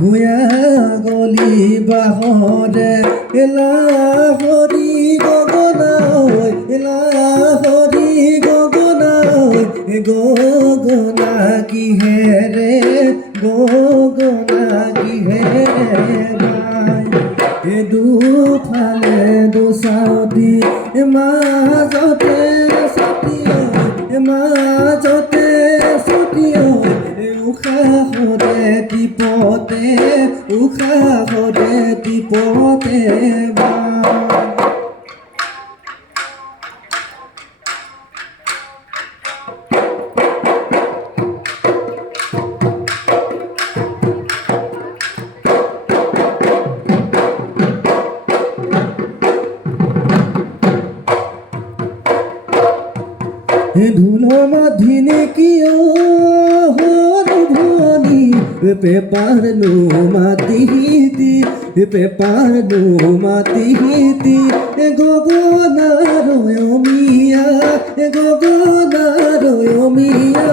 হুয়া গলি বাহরে এলা হরি গগনা এলা হরি গগনা গগনা কি হেরে গগনা কি হেরে ভাই দুফালে দুচাউতি মাজতে ছাতিয় মাজতে ছাতিয় উশাহতে টিপতে উশাহতে টিপতে ধুলো মাধিনে কিয় হরভনি পেপার নো মাতিহিতি পেপার নো মাতিহিতি গগনার অমিয়া গগনার অমিয়া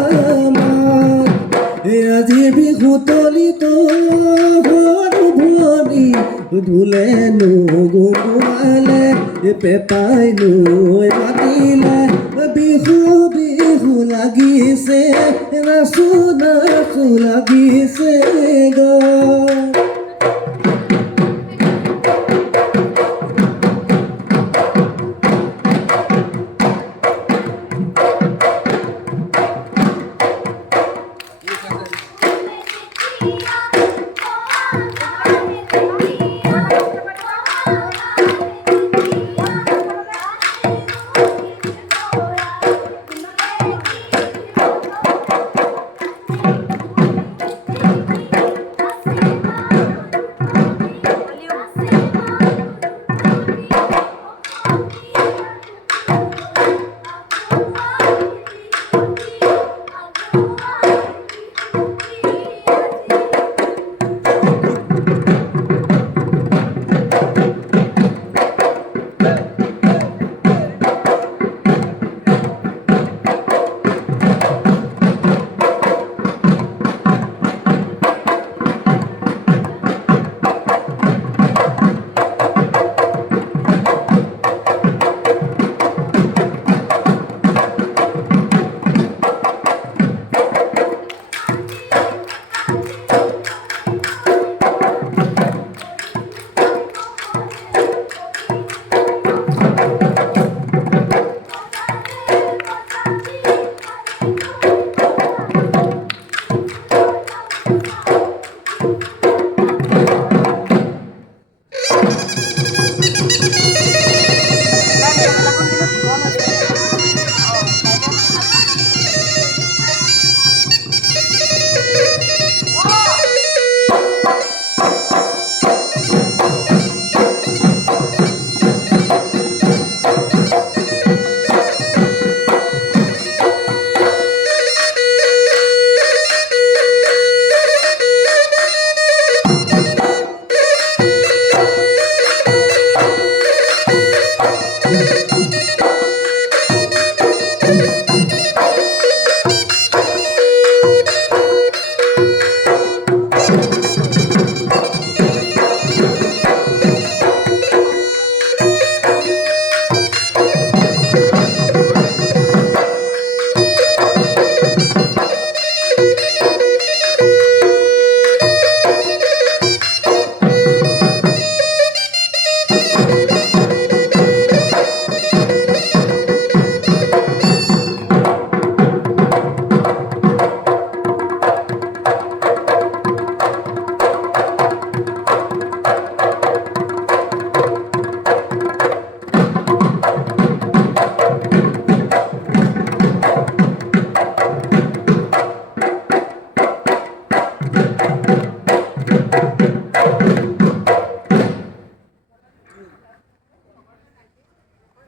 মাত আজি বিহুতলিত হরভনি ধুলে নো গুমালে পেপাই নো মাতিলে বিহু বিহু লাগিছে নাচো নাচো লাগিছে গ